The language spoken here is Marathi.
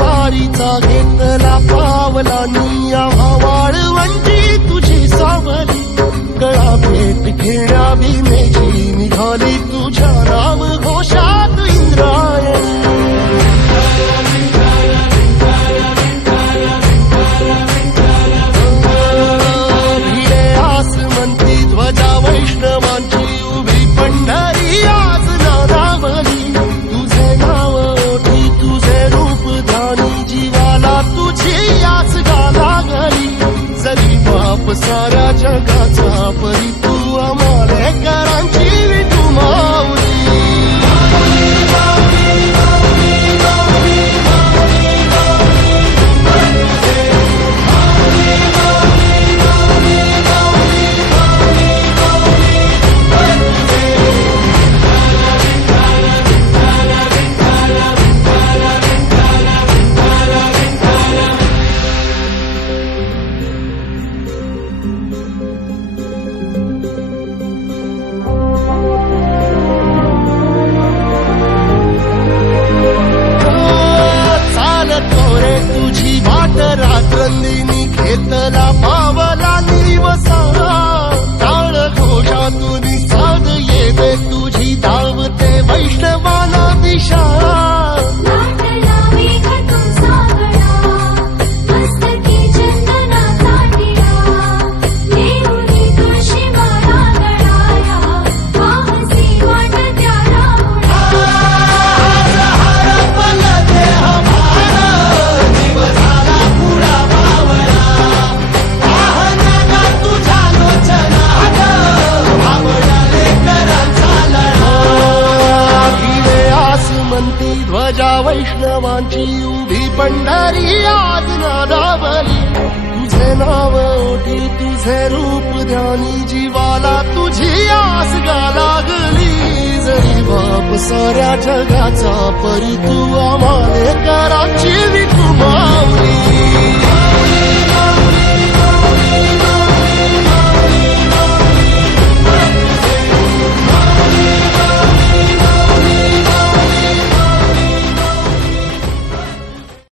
वारीचा घेतला पावला निया वाळवंटी तुझी सावली गळा भेट घेण्या भीमेची निघाली तुझ्या नाम घोषात इंद्रायणी भिडे आसमंती ध्वजा वैष्णवांची उभी पंढरी आज नादावली तुझे नाव ओठी तुझे रूप ध्यानी जीवाला तुझी आस गाला गली जरी बाप साऱ्या जगाचा परी तू अमालेकरांची विठू माऊली रात्रंदिनी घेतला पावला निवसा टाळ घोषातून साध येते तुझी धावते वैष्णवाला दिशा ध्वजा वैष्णवांची उभी पंढरी आज नादावली तुझे नाव ओठी तुझे रूप ध्यानी जीवाला तुझी आस गा लागली जरी बाप साऱ्या जगाचा परी तू आम्हालेकरांची विठू माऊली